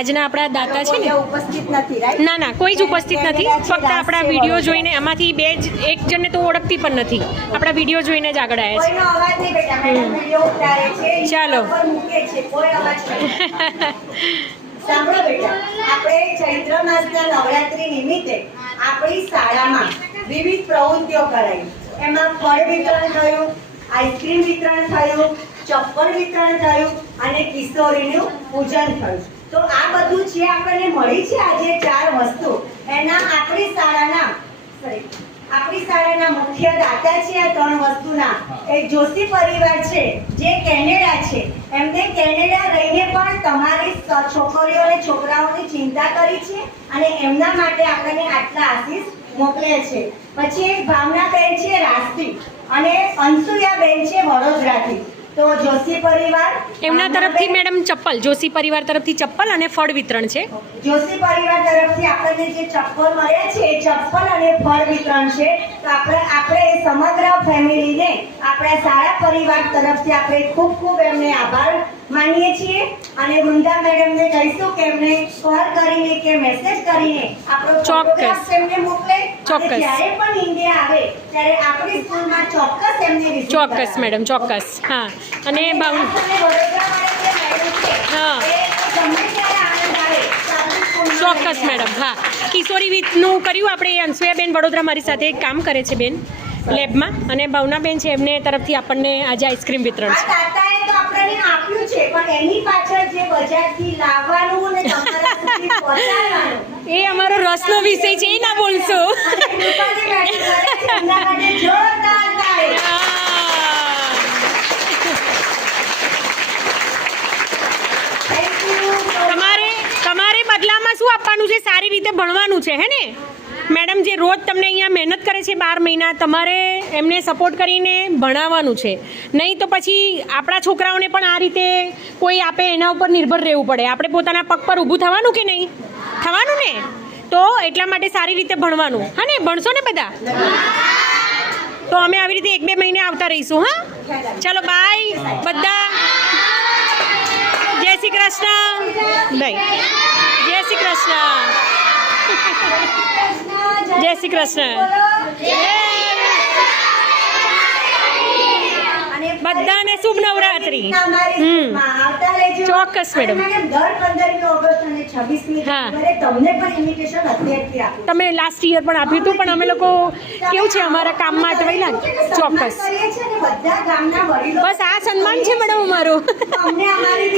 આજના આપણા દાતા છે ને ઉપસ્થિત નથી, રાઈટ? ના ના કોઈ જ ઉપસ્થિત નથી, ફક્ત આપણા વિડીયો જોઈને એમાંથી એક જણને તો ઓળખતી પણ નથી, આપણા વિડીયો જોઈને જ આગળ આવ્યા કોઈનો અવાજ નહીં બેટા, મેડમ વિડિયો ઉતારે છે, ચાલો. ઉપર મૂકે છે, કોઈ અવાજ નહીં. સાંભળો બેટા, આપણે ચૈત્ર માસના નવરાત્રી નિમિત્તે આપણી શાળામાં વિવિધ પ્રવૃત્તિઓ કરાઈ. એમાં ફળ વિતરણ થયું, આઈસ્ક્રીમ વિતરણ થયું, ચપ્પલ વિતરણ થયું અને કિશોરીનું પૂજન થયું. તો આ બધું જે આપણને મળી છે આજે 4 વસ્તુ, એના આપણી શાળાના મુખ્ય દાતા છે આ 3 વસ્તુના. એક જોશી પરિવાર છે જે કેનેડા છે, એમને કેનેડા રહીને પણ તમારી છોકરીઓ અને છોકરાઓની ચિંતા કરી છે અને એમના માટે આપણને આટલા આશીષ મોકલે છે. પછી એક ભાવનાબેન છે રાજથી અને અંશુયાબેન છે વડોદરાથી. તો જોશી પરિવાર એમના તરફથી મેડમ ચપ્પલ, જોશી પરિવાર તરફથી ચપ્પલ અને ફળ વિતરણ છે. જોશી પરિવાર તરફથી આપણને જે ચપ્પલ મળ્યા છે એ ચપ્પલ અને ફળ વિતરણ છે. તો આપણે સમગ્ર ફેમિલીને આપણા શાળા પરિવાર તરફથી આપણે ખૂબ ખૂબ એમને આભાર માનીએ છીએ અને વૃંદા મેડમને કહીશું કે એમને કોલ કરીને કે મેસેજ કરીને આપણો ફોટોગ્રાફ એમને મોકલે. ચોક્કસ. જ્યારે પણ ઇન્ડિયા આવે ત્યારે આપણી સ્કૂલમાં ચોક્કસ એમને વિઝિટ ચોક્કસ કરાવે. મેડમ, ચોક્કસ. હા અને હા ચોક્કસ મેડમ. હા, કિશોરી વિથનું કર્યું આપણે. અંશુયાબેન વડોદરા મારી સાથે કામ કરે છે બેન લેબમાં, અને ભાવનાબેન છે એમને તરફથી આપણને આજે આઈસ્ક્રીમ વિતરણ છે. દાતાએ તો આપણને આપ્યું છે, પણ એની પાછળ જે બજારથી લાવવાનું અને તમારા સુધી પહોંચાડવાનું એ અમારો રસનો વિષય છે, એ ના બોલશો. એમના માટે જોરદાર તાળી. Thank you. તમારે બદલામાં શું આપવાનું છે? સારી રીતે ભણવાનું છે, હે ને મેડમ? જે રોજ તમને અહીંયા મહેનત કરે છે 12 મહિના, તમારે એમને સપોર્ટ કરીને ભણાવવાનું છે. નહીં તો પછી આપણા છોકરાઓને પણ આ રીતે કોઈ આપે એના ઉપર નિર્ભર રહેવું પડે. આપણે પોતાના પગ પર ઊભું થવાનું કે નહીં થવાનું ને? તો એટલા માટે સારી રીતે ભણવાનું, હા ને? ભણશો ને બધા? તો અમે આવી રીતે 1-2 મહિને આવતા રહીશું. હા, ચાલો બાય બધા. જય શ્રી કૃષ્ણ. બાય. જય શ્રી કૃષ્ણ. જય શ્રી કૃષ્ણ. બધાને શુભ નવરાત્રી. ચોક્કસ મેડમ. દર 15મી ઓગસ્ટ અને 26મી જાન્યુઆરી તમને પણ ઇન્વિટેશન અત્યારથી આપું. તમે લાસ્ટ યર પણ આપ્યું હતું, પણ અમે લોકો કેવું છે અમારા કામમાં અટવાયેલા. ચોક્કસ. બધા ગામના વડીલો બસ આ સન્માન છે મેડમ અમારું. અમને અમારી